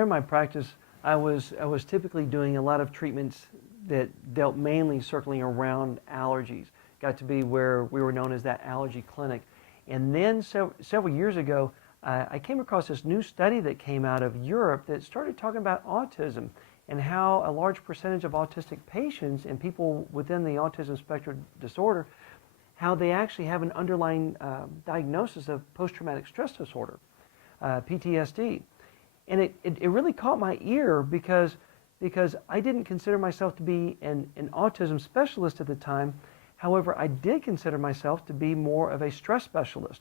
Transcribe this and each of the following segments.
during my practice, I was typically doing a lot of treatments that dealt mainly circling around allergies. Got to be where we were known as that allergy clinic. And then several years ago, I came across this new study that came out of Europe that started talking about autism and how a large percentage of autistic patients and people within the autism spectrum disorder, how they actually have an underlying diagnosis of post-traumatic stress disorder, PTSD. And it really caught my ear because I didn't consider myself to be an autism specialist at the time. However, I did consider myself to be more of a stress specialist,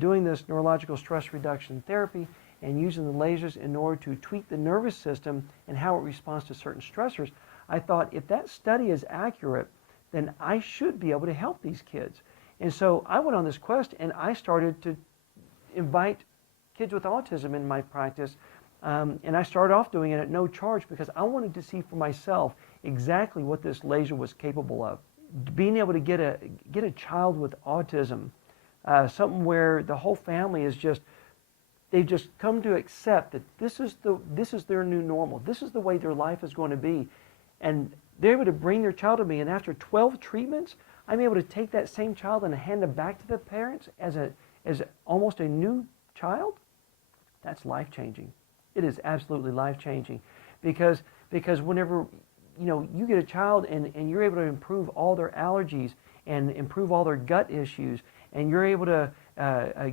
doing this neurological stress reduction therapy and using the lasers in order to tweak the nervous system and how it responds to certain stressors. I thought, if that study is accurate, then I should be able to help these kids. And so I went on this quest, and I started to invite kids with autism in my practice. And I started off doing it at no charge because I wanted to see for myself exactly what this laser was capable of. Being able to get a child with autism, something where the whole family is they've just come to accept that this is their new normal. This is the way their life is going to be. And they're able to bring their child to me, and after 12 treatments, I'm able to take that same child and hand them back to the parents as almost a new child. That's life-changing. It is absolutely life-changing because whenever you get a child and you're able to improve all their allergies and improve all their gut issues, and you're able to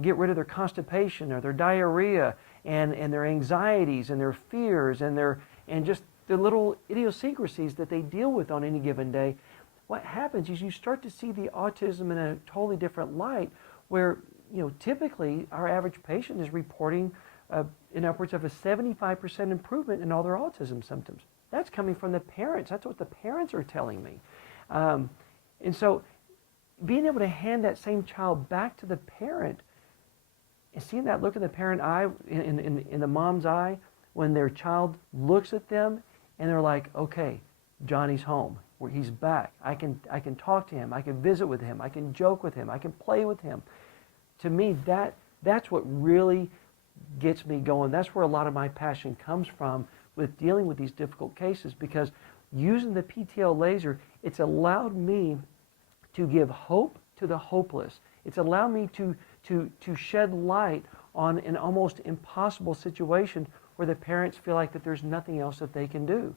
get rid of their constipation or their diarrhea and their anxieties and their fears and just the little idiosyncrasies that they deal with on any given day, what happens is you start to see the autism in a totally different light where, typically our average patient is reporting in upwards of a 75% improvement in all their autism symptoms. That's coming from the parents. That's what the parents are telling me. And so being able to hand that same child back to the parent and seeing that look in the parent eye, in the mom's eye, when their child looks at them and they're like, okay, Johnny's home, where he's back. I can talk to him. I can visit with him. I can joke with him. I can play with him. To me, that's what really gets me going. That's where a lot of my passion comes from with dealing with these difficult cases, because using the PTL laser, it's allowed me to give hope to the hopeless. It's allowed me to shed light on an almost impossible situation where the parents feel like that there's nothing else that they can do.